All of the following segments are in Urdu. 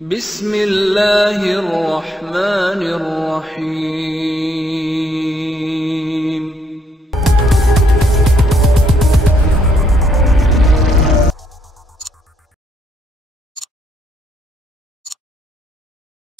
بسم اللہ الرحمن الرحیم۔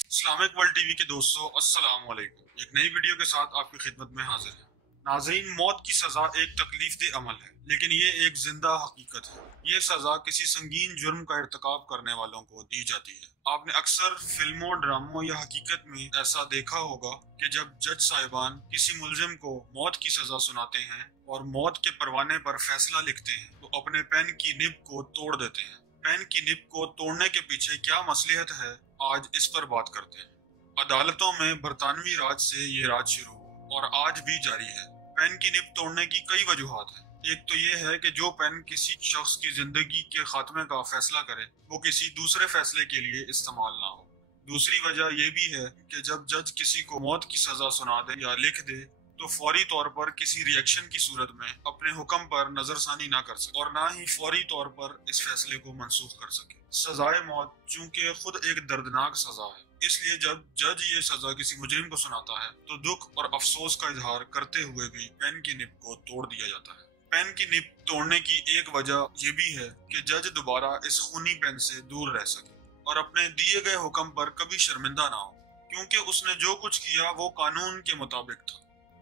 اسلامک ورلڈ ٹی وی کے دوستو، السلام علیکم۔ ایک نئی ویڈیو کے ساتھ آپ کی خدمت میں حاضر ہیں۔ ناظرین، موت کی سزا ایک تکلیف دہ عمل ہے، لیکن یہ ایک زندہ حقیقت ہے۔ یہ سزا کسی سنگین جرم کا ارتکاب کرنے والوں کو دی جاتی ہے۔ آپ نے اکثر فلموں، ڈراموں یا حقیقت میں ایسا دیکھا ہوگا کہ جب جج صاحبان کسی ملزم کو موت کی سزا سناتے ہیں اور موت کے پروانے پر فیصلہ لکھتے ہیں تو اپنے پین کی نب کو توڑ دیتے ہیں۔ پین کی نب کو توڑنے کے پیچھے کیا مصلحت ہے، آج اس پر بات کرتے ہیں۔ عدالتوں میں برطانوی راج سے یہ راج شروع ہوا اور آج بھی جاری ہے۔ پین کی نب توڑنے کی کئی وجوہات ہیں۔ ایک تو یہ ہے کہ جو پین کسی شخص کی زندگی کے خاتمے کا فیصلہ کرے وہ کسی دوسرے فیصلے کے لیے استعمال نہ ہو۔ دوسری وجہ یہ بھی ہے کہ جب جج کسی کو موت کی سزا سنا دے یا لکھ دے تو فوری طور پر کسی ریئیکشن کی صورت میں اپنے حکم پر نظر ثانی نہ کر سکے اور نہ ہی فوری طور پر اس فیصلے کو منسوخ کر سکے۔ سزائے موت چونکہ خود ایک دردناک سزا ہے، اس لیے جب جج یہ سزا کسی مجرم کو سناتا ہے تو دکھ اور افسوس کا اظہار کرتے ہوئے بھی پین کی نب کو توڑ دیا جاتا ہے۔ پین کی نب توڑنے کی ایک وجہ یہ بھی ہے کہ جج دوبارہ اس خونی پین سے دور رہ سکے اور اپنے دیے گئے حکم پر کبھی شرمندہ نہ ہو، کیونکہ اس نے جو کچھ کیا وہ قانون کے مطابق تھا۔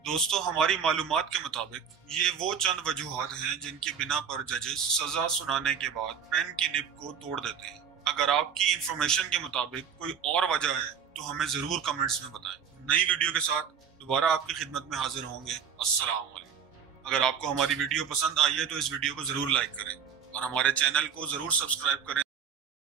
دوستو، ہماری معلومات کے مطابق یہ وہ چند وجوہات ہیں جن کی بنا پر ججز سزا سنانے کے بعد پین کی نب کو توڑ دیتے ہیں۔ اگر آپ کی انفارمیشن کے مطابق کوئی اور وجہ ہے تو ہمیں ضرور کمنٹس میں بتائیں۔ نئی ویڈیو کے ساتھ دوبارہ آپ کی خدمت میں حاضر ہوں گے۔ السلام علیکم۔ اگر آپ کو ہماری ویڈیو پسند آئی ہے تو اس ویڈیو کو ضرور لائک کریں اور ہمارے چینل کو ضرور سبسکرائب کریں